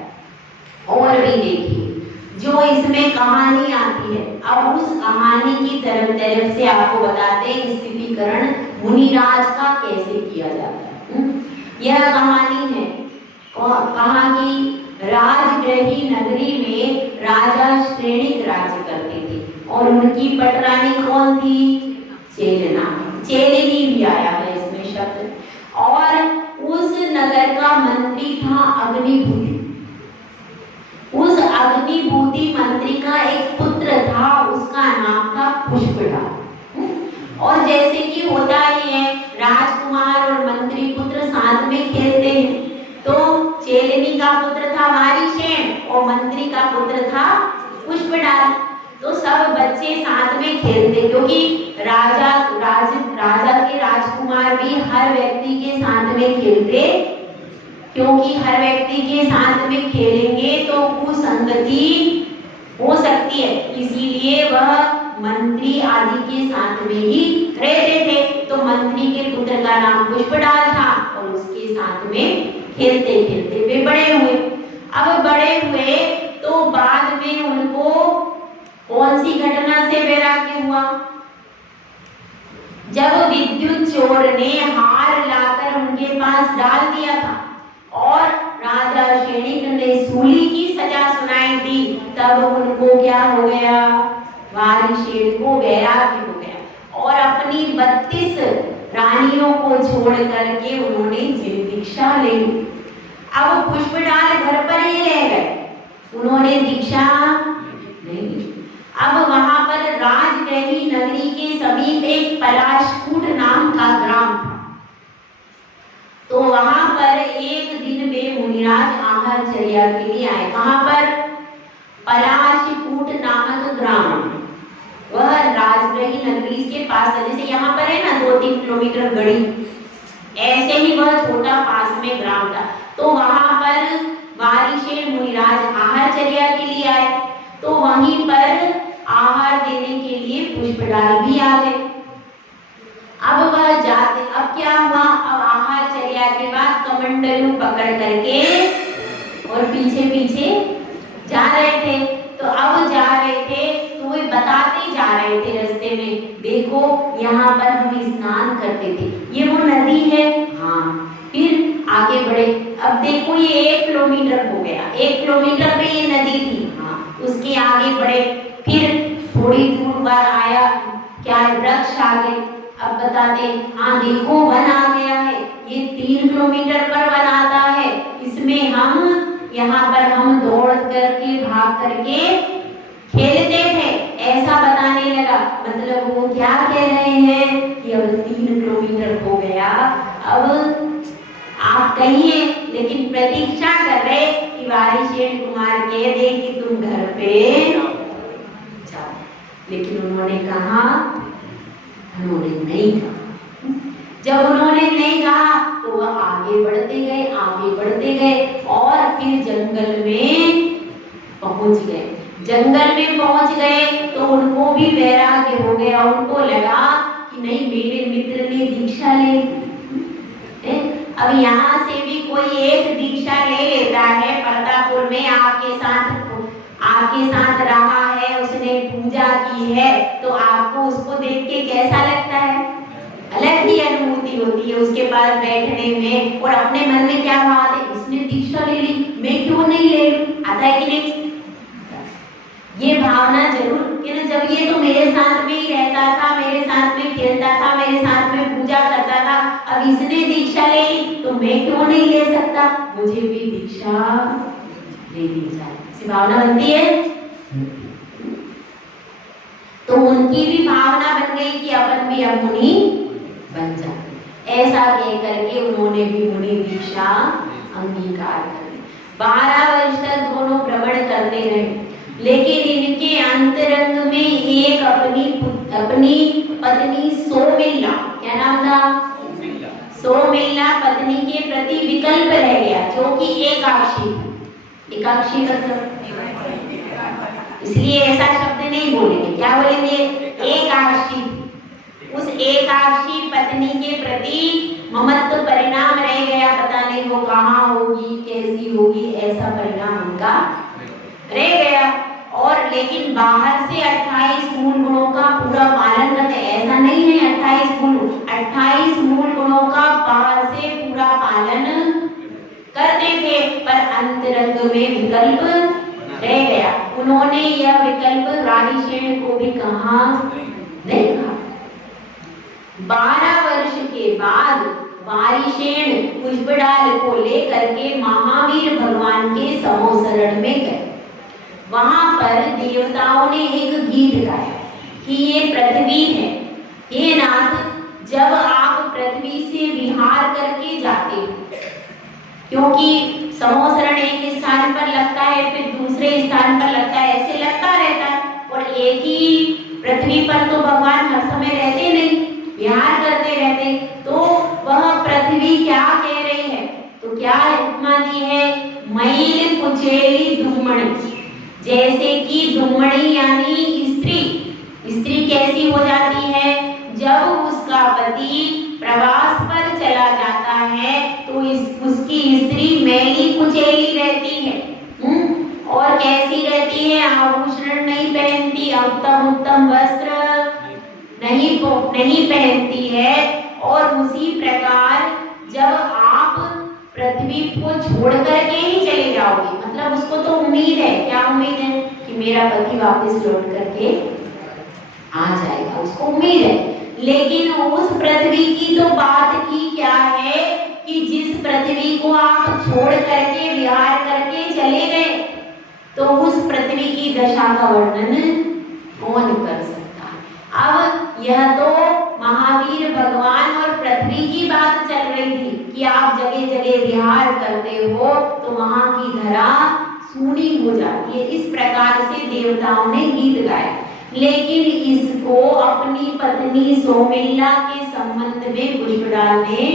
और भी देखिए जो इसमें कहानी आती है, अब उस कहानी की तरफ से आपको बताते हैं स्थितिकरण मुनिराज का कैसे किया जाता है। यह कहानी है कहाँ की, राजगृही नगरी में राजा श्रेणिक राज्य करते थे और उनकी पटरानी कौन थी, चेलना, चेलिनी भी आया है इसमें शब्द। और उस नगर का मंत्री था अग्निभूति, उस अग्निभूति मंत्री का एक पुत्र था, उसका नाम था पुष्पड़ा। और जैसे कि होता ही है, राजकुमार और मंत्री पुत्र साथ में खेलते हैं, तो चेलिनी का पुत्र था वारिशेन और मंत्री का पुत्र था पुष्पड़ा। तो सब बच्चे साथ में खेलते, क्योंकि राजा के राजकुमार भी हर व्यक्ति के साथ में खेलते, क्योंकि हर व्यक्ति के साथ में खेलेंगे तो कुसंगति हो सकती है, इसीलिए वह मंत्री आदि के साथ में ही रहते थे। तो मंत्री के पुत्र का नाम पुष्पडाल था और उसके साथ में खेलते खेलते वे बड़े हुए। अब बड़े हुए तो बाद में उनको कौन सी घटना से वैराग्य हुआ? जब विद्युत चोर ने हार लाकर उनके पास डाल दिया था और राजा क्षणिक ने सूली की सजा सुनाई थी, तब उनको क्या हो गया? वारिशेन को वैराग्य हो गया और अपनी 32 रानियों को छोड़ करके उन्होंने जेल दीक्षा ले ली। अब पुष्पडाल घर पर ही रह गए, उन्होंने दीक्षा नहीं ली। अब वहां पर राजगृही नगरी के समीप एक पलाशकूट नाम का ग्राम था। तो वहां पर एक दिन वे मुनिराज आहारचर्या के लिए आए। कहां पर? पलाशकूट नामक ग्राम, वह राजगृही नगरी के पास है। जैसे यहाँ पर है ना 2-3 किलोमीटर गड़ी, ऐसे ही वह छोटा पास में ग्राम था। तो वहां पर वारिशेन मुनिराज आहारचर्या के लिए आए, तो वहीं पर आहार देने के लिए पुष्पडाल भी आ गए। अब वह जाते, अब क्या हुआ? अब आहारचर्या के बाद कमंडलू पकड़ करके और पीछे पीछे जा रहे थे। तो अब जा रहे थे तो वे बताते जा रहे थे रास्ते में, देखो यहाँ पर हम स्नान करते थे, ये वो नदी है। हाँ, फिर आगे बढ़े, अब देखो ये 1 किलोमीटर हो गया, 1 किलोमीटर पे ये नदी थी। हाँ, उसके आगे बढ़े, फिर थोड़ी दूर बाद आया, क्या वृक्ष आ गए। अब बताते, हाँ देखो वन आ गया है, ये 3 किलोमीटर पर वन आता है, इसमें हम यहाँ पर हम दौड़ करके भाग करके खेलते थे, ऐसा बताने लगा। मतलब वो क्या कह रहे हैं कि अब 3 किलोमीटर हो गया, अब आप कहिए, लेकिन प्रतीक्षा कर रहे कि वारिशेन कुमार कह दे कि तुम घर पे जाओ, लेकिन उन्होंने कहा, उन्होंने नहीं कहा। जब उन्होंने नहीं कहा तो वह आगे बढ़ते गए, आगे बढ़ते गए और फिर जंगल में पहुंच गए। जंगल में पहुंच गए तो उनको भी वैराग्य हो गया, उनको लगा कि नहीं, मेरे मित्र ने दीक्षा ले ली। अब यहाँ से भी कोई एक दीक्षा ले लेता है, परतापुर में आपके साथ रहा है, उसने पूजा की है, तो आपको उसको देख के कैसा लगता है? अलग ही अनुभूति होती है उसके पास बैठने में, और अपने मन में क्या बात है, इसने दीक्षा ले ली, मैं क्यों नहीं ले लूं? आता है कि नहीं? ये भावना जरूर कि ना, जब ये तो मेरे साथ में ही रहता था, मेरे साथ में खेलता था, मेरे साथ में पूजा करता था, अब इसने दीक्षा ले ली तो मैं क्यों नहीं ले सकता? मुझे भी दीक्षा लेनी चाहिए, ऐसी भावना बनती है। तो उनकी भी भावना बन गई कि अपन भी अब मुनि बन जाते। ऐसा कह करके उन्होंने भी मुनि दीक्षा अंगीकार कर ली। 12 वर्ष तक दोनों भ्रमण करते रहे, लेकिन इनके अंतरंग में एक अपनी पत्नी सौमिल्ला, क्या नाम था? सौमिल्ला पत्नी के प्रति विकल्प रह गया, जो कि एकाक्षी मतलब, इसलिए ऐसा शब्द नहीं बोलेंगे, क्या बोलेंगे? एकाक्षी। उस एकाक्षी पत्नी के प्रति ममत्व परिणाम रह गया, पता नहीं वो कहाँ होगी, कैसी होगी, ऐसा परिणाम उनका रह गया। और लेकिन बाहर से 28 मूल गुणों का पूरा पालन करते, ऐसा नहीं है 28 मूल गुणों का बाहर से पूरा पालन करते थे, पर अंतरंग में विकल्प रह गया। उन्होंने यह विकल्प वारिशेन को भी कहा, नहीं कहा। 12 वर्ष के बाद वारिशेन पुष्पडाल को लेकर के महावीर भगवान के समोसरण में गए। वहां पर देवताओं ने एक गीत गाया कि ये पृथ्वी है, हे नाथ, जब आप पृथ्वी से विहार करके जाते हो, क्योंकि समोसरण एक स्थान पर लगता है, फिर दूसरे स्थान पर लगता है, ऐसे लगता रहता है, और एक ही पृथ्वी पर तो भगवान हर समय रहते नहीं, विहार करते रहते। तो वह पृथ्वी क्या कह रही है? तो क्या उपमा दी है? मैल कुचेली धूमड़ी, जैसे कि दुम्मड़ी यानी स्त्री, स्त्री कैसी हो जाती है जब उसका पति प्रवास पर चला जाता है तो उसकी स्त्री मैली कुचैली रहती है, और कैसी रहती है, आभूषण नहीं पहनती, उत्तम वस्त्र नहीं पहनती है। और उसी प्रकार जब आप पृथ्वी को छोड़ करके ही चले जाओगे, मतलब उसको तो उम्मीद है, क्या उम्मीद है कि मेरा पति वापस लौट करके आ जाएगा, उसको उम्मीद है। लेकिन उस पृथ्वी की तो बात ही क्या है कि जिस पृथ्वी को आप छोड़ करके विहार करके चले गए, तो उस पृथ्वी की दशा का वर्णन कौन कर सकता है। अब यह तो महावीर भगवान और पृथ्वी की बात चल रही थी कि आप जगह जगह विहार करते हो तो वहां की धरा सूनी हो जाती है। इस प्रकार से देवताओं ने गीत गाया, लेकिन इसको अपनी पत्नी सौमिल्ला के संबंध में पुष्पराज ने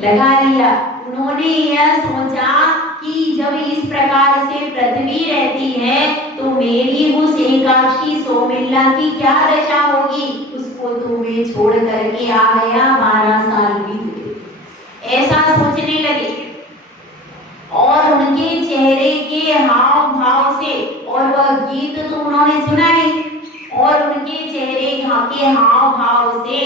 लगा लिया। उन्होंने यह सोचा कि जब इस प्रकार से पृथ्वी रहती है तो मेरी उस एकाक्षी सौमिल्ला की क्या दशा होगी, उसको तो मैं छोड़ करके आ गया, 12 साल बीत गए, ऐसा सोचने लगे। और उनके चेहरे के हाव भाव से, और वह गीत तो उन्होंने सुना नहीं, और उनके चेहरे के हाव भाव से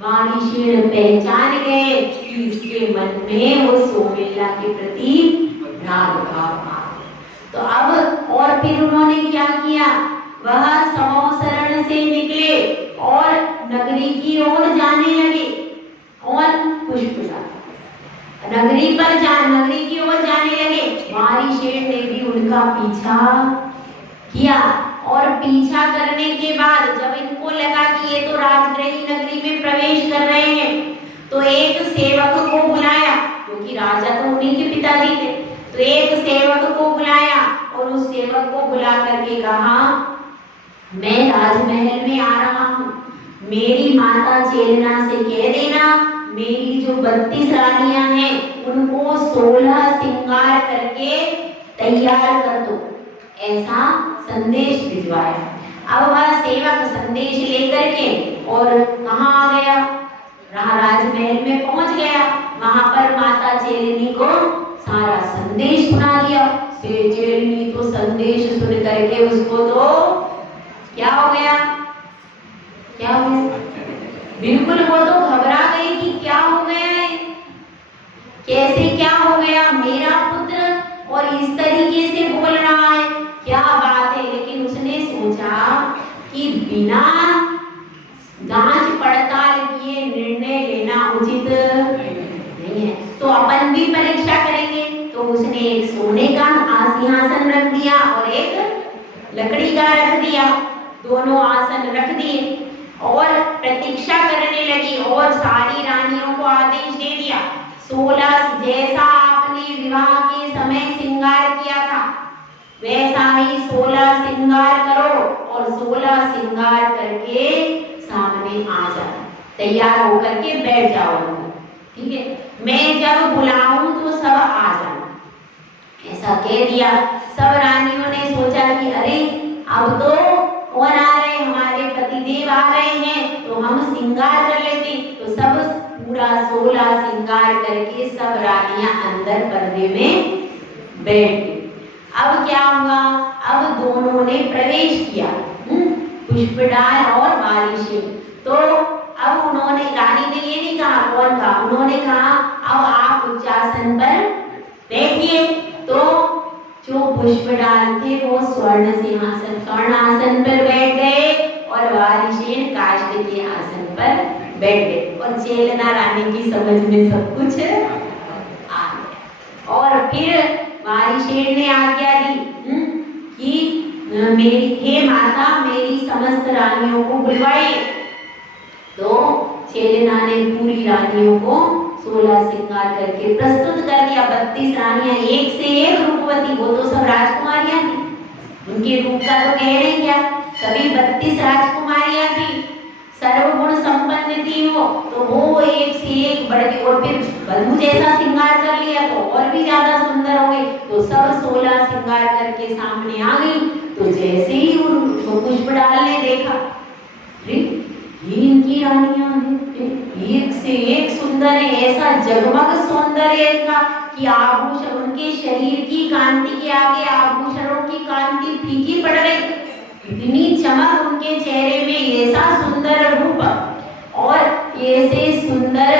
वाणिशेन पहचान गए कि इसके मन में वो सौमिल्ला के प्रति राग भाव आ। तो अब और फिर उन्होंने क्या किया, वह समो शरण से निकले और नगरी की ओर जाने लगे। और पुष्पराज नगरी की ओर जाने लगे। वाणिशेन ने भी उनका पीछा किया, और पीछा करने के बाद जब इनको लगा कि ये तो राजगृही नगरी में प्रवेश कर रहे हैं, तो एक सेवक को बुलाया, क्योंकि राजा तो उन्हीं के पिताजी थे, तो एक सेवक को बुलाया और उस सेवक को बुला करके कहा, मैं राजमहल में आ रहा हूँ, मेरी माता चेलना से कह देना मेरी जो 32 रानियां हैं उनको 16 श्रृंगार करके तैयार कर दो, ऐसा संदेश भिजवाया। अब वह सेवक संदेश लेकर के और कहाँ आ गया, राजमहल में पहुंच गया। वहां पर माता चेलनी को सारा संदेश सुना दिया। चेलनी तो संदेश सुन करके उसको तो क्या हो गया, बिल्कुल वो तो घबरा गई कि क्या हो गया है, कैसे क्या हो गया, मेरा पुत्र और इस तरीके से बोल रहा है, क्या बात है। लेकिन उसने सोचा कि बिना जांच पड़ताल किए निर्णय लेना उचित नहीं है, तो अपन भी परीक्षा करेंगे। तो उसने एक सोने का सिंहासन रख दिया और एक लकड़ी का रख दिया, दोनों आसन रख दिए और प्रतीक्षा करने लगी। और सारी रानियों को आदेश दे दिया, 16 जैसा आपने विवाह के समय श्रृंगार किया था वैसा ही 16 श्रृंगार करो, और 16 श्रृंगार करके सामने आ जाओ, तैयार होकर के बैठ जाओ, ठीक है, मैं जब बुलाऊं तो सब आ जाओ, ऐसा कह दिया। सब रानियों ने सोचा कि अरे अब तो कौन आ रहे, हमारे पतिदेव आ रहे हैं, तो हम श्रृंगार कर लेते। तो सब पूरा 16 श्रृंगार करके सब रानियां अंदर पर्दे में बैठ गई। अब क्या हुआ, अब दोनों ने प्रवेश किया, पुष्पराज और वाणिशेन। तो अब उन्होंने, रानी ने ये नहीं कहा कौन था, उन्होंने कहा अब आप उच्चासन पर बैठिए। तो जो पुष्पराज थे वो स्वर्ण आसन पर बैठ गए और वाणिशेन काष्ठ के आसन पर बैठ गए, और चेलना रानी की समझ में सब कुछ आ गया। और फिर वाणिशेन ने आज्ञा दी कि मेरी हे माता मेरी समस्त रानियों को बुलवाइए। तो चेलना ने पूरी रानियों को 16 श्रृंगार करके प्रस्तुत कर दिया। 32 रानियां एक से एक रूपवती, वो तो सब राजकुमारियां थी, उनके रूप का तो कह नहीं क्या, सभी 32 राजकुमारियां थी, सर्वगुण संपन्न थी वो, तो वो एक से एक एक बढ़ के, और फिर बधू जैसा श्रृंगार कर लिया तो और भी ज्यादा सुंदर हो गई। तो सब 16 श्रृंगार करके सामने आ गई। तो जैसे ही उनको पुष्पडाल ने देखा, अरे ये इनकी रानियां हैं, एक से एक सुंदर है, ऐसा जगमग सौंदर्य इनका कि आभूषण, उनके शरीर की कांति के आगे आभूषणों की कांति फीकी पड़ गई। इतनी चमक उनके चेहरे में, ऐसा सुंदर रूप, और ऐसे सुंदर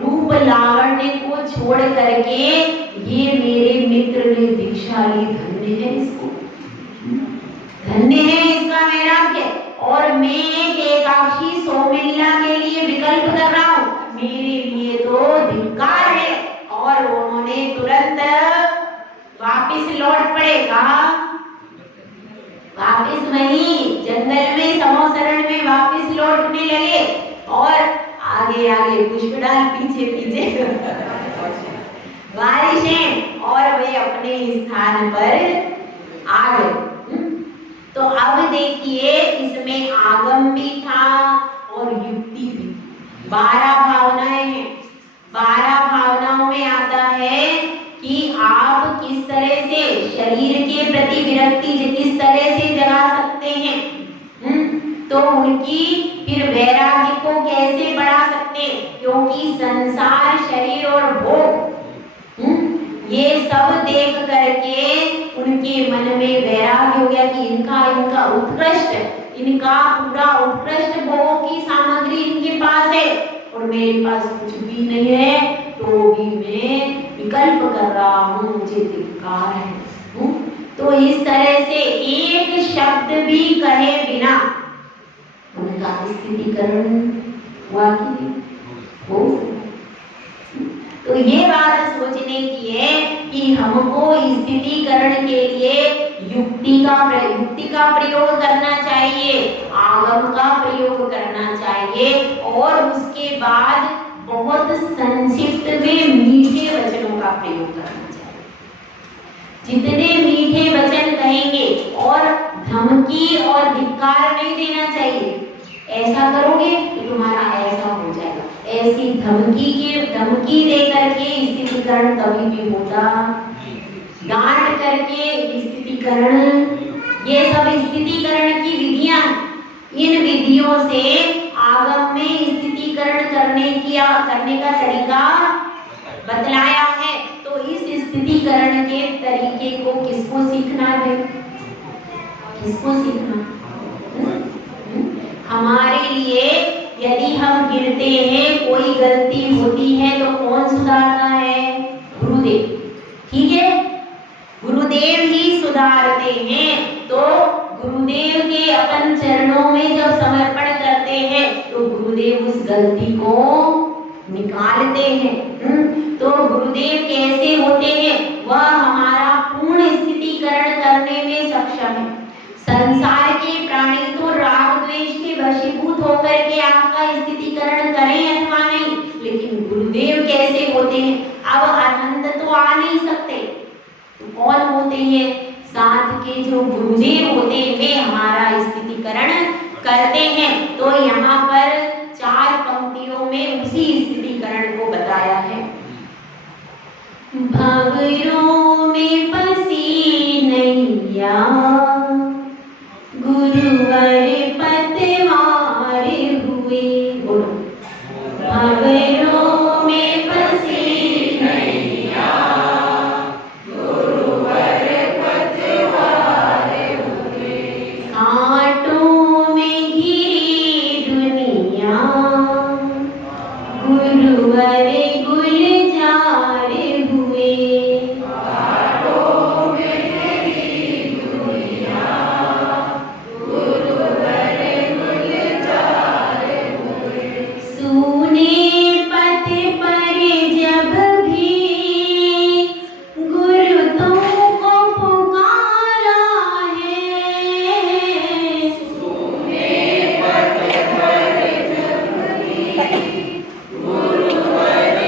रूप लावण्य को छोड़ करके ये मेरे मित्र ने दीक्षा ली, धन्य है इसको, धन्य है इसका वैराग्य। और मैं एक एकाक्षी सौमिल्ला के लिए विकल्प कर रहा हूँ, मेरे लिए तो धिक्कार है। और उन्होंने तुरंत वापिस लौट पड़े, कहा वापिस वहीं जंगल में समोसरण में वापिस लौटने लगे, और आगे आगे पुष्पडाल पीछे पीछे बारिशें, और वे अपने स्थान पर आ गए। तो अब देखिए इसमें आगम भी था और युक्ति भी। 12 भावनाएं हैं। 12 भावनाओं में आता है कि आप किस तरह से शरीर के प्रति विरक्ति किस तरह से जगा सकते हैं, तो उनकी फिर वैराग्य को कैसे बढ़ा सकते हैं, क्योंकि संसार, शरीर और भोग, ये सब देख करके उनके मन में वैराग्य हो गया कि इनका उत्कृष्ट, इनका पूरा उत्कृष्ट भोगों की सामग्री इनके पास है और मेरे पास कुछ भी नहीं है, तो भी मैं विकल्प कर रहा हूँ, मुझे धिक्कार है। तो इस तरह से एक शब्द भी कहे बिना उनका स्थितिकरण हुआ कि हो। तो ये बात सोचने की है कि हमको स्थितिकरण के लिए युक्ति का प्रयोग करना चाहिए, आगम का प्रयोग करना चाहिए, और उसके बाद बहुत संक्षिप्त में मीठे वचनों का प्रयोग करना चाहिए। जितने मीठे वचन कहेंगे, और धमकी और धिक्कार नहीं देना चाहिए, ऐसा करोगे तो तुम्हारा ऐसा हो जाएगा, ऐसी धमकी दे करके स्थितिकरण कभी भी होता, डांट करके स्थितिकरण, ये सब स्थितिकरण की विधियां, इन विधियों से आगम में स्थितिकरण करने का तरीका बतलाया है। तो इस स्थितिकरण के तरीके को किसको सीखना है, किसको सीखना? हमारे लिए यदि हम गिरते हैं, कोई गलती होती है, तो कौन सुधारता है? गुरुदेव। ठीक है, गुरुदेव ही सुधारते हैं। तो गुरुदेव के अपन चरणों में जब समर्पण करते हैं तो गुरुदेव उस गलती को निकालते हैं। तो गुरुदेव कैसे होते हैं? वह हमारा पूर्ण स्थितिकरण करने में सक्षम है। संसार के प्राणी तो राग द्वेष के वशीभूत होकर के आपका स्थितिकरण करें अथवा नहीं, लेकिन गुरुदेव कैसे होते हैं? अब आनंद तो आ नहीं सकते, तो कौन होते हैं? साथ के जो गुरुदेव होते हैं वे हमारा स्थितिकरण करते हैं। तो यहाँ पर 4 पंक्तियों में उसी स्थितिकरण को बताया है। भंवरों में फंसी नैया, गुरुवर पतवार हुए। बोलो, भंवरों में फंसी नैया, गुरुवर पतवार हुए। कांटों में घिरी दुनिया, गुरुवर गुलजार हुए। कांटों में घिरी दुनिया, गुरुवर गुलजार हुए। सूने पथ पर जब भी गुरु तुमको पुकारा है, सूने पथ पर जब भी गुरुवर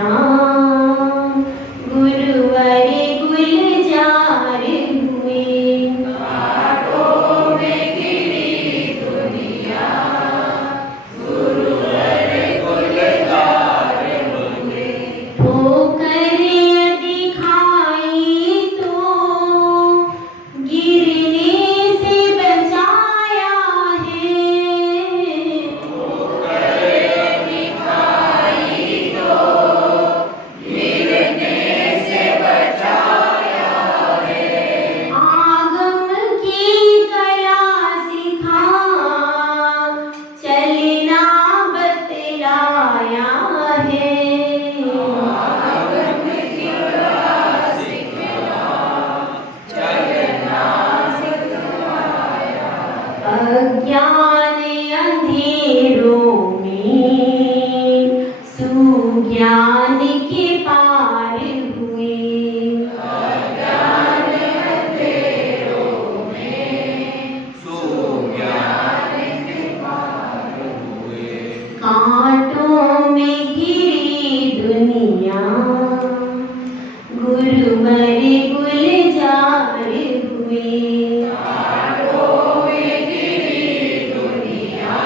राम गुरुवर गुलजार हुए। घाटों में घिरी दुनिया गुरुवर गुलजार हुए। ठोकर यदि खाई तो गिरने से बचाया है। ठोकर यदि खाई तो गिरने से बचाया है। आगम की कला सिखा चलना बतलाया है। आगम की कला सिखला चलना सिखलाया। अज्ञान अंधेरों में सुज्ञान के पार हुए। अज्ञान अंधेरों में सुज्ञान के पार हुए। कांटों में घिरी दुनिया गुरुवर गुलजार हुए। घाटों में घिरी दुनिया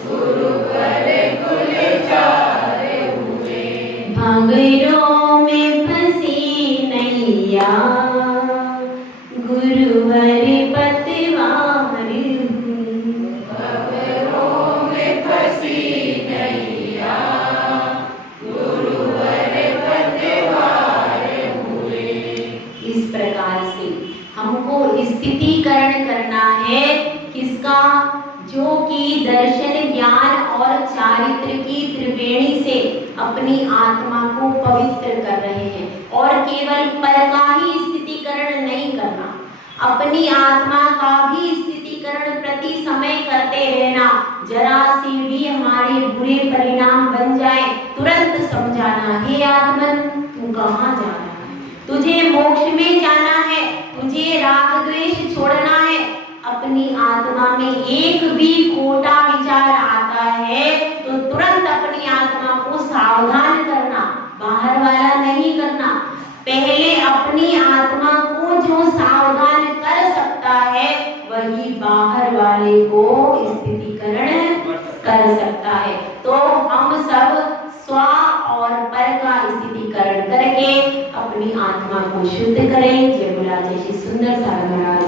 गुरुवर गुलजार हुए। भंवरों में फंसी नैया गुरुवर पतवार हुई। खबरों में फंसी नैया गुरुवर पतवार हुए। इस प्रकार से हमको स्थितीकरण करना है किसका, जो कि दर्शन ज्ञान और चारित्र की त्रिवेणी से अपनी आत्मा को पवित्र कर रहे हैं। और केवल पर का ही स्थितीकरण नहीं करना, अपनी आत्मा का भी स्थितीकरण प्रति समय करते रहना। जरा से भी हमारे बुरे परिणाम बन जाए तुरंत समझाना, हे आत्मन तू कहाँ जा रहा है, तुझे मोक्ष में जाना है, तुझे राग द्वेष छोड़ना है। अपनी आत्मा में एक भी खोटा विचार आता है तो तुरंत अपनी आत्मा को सावधान करना, बाहर वाला नहीं करना। पहले अपनी आत्मा को जो सावधान कर सकता है वही बाहर वाले को स्थितीकरण कर सकता है। तो हम सब स्व और पर का स्थितीकरण करके अपनी आत्मा को शुद्ध करें। जय बोला जय श्री सुंदर सागर महाराज।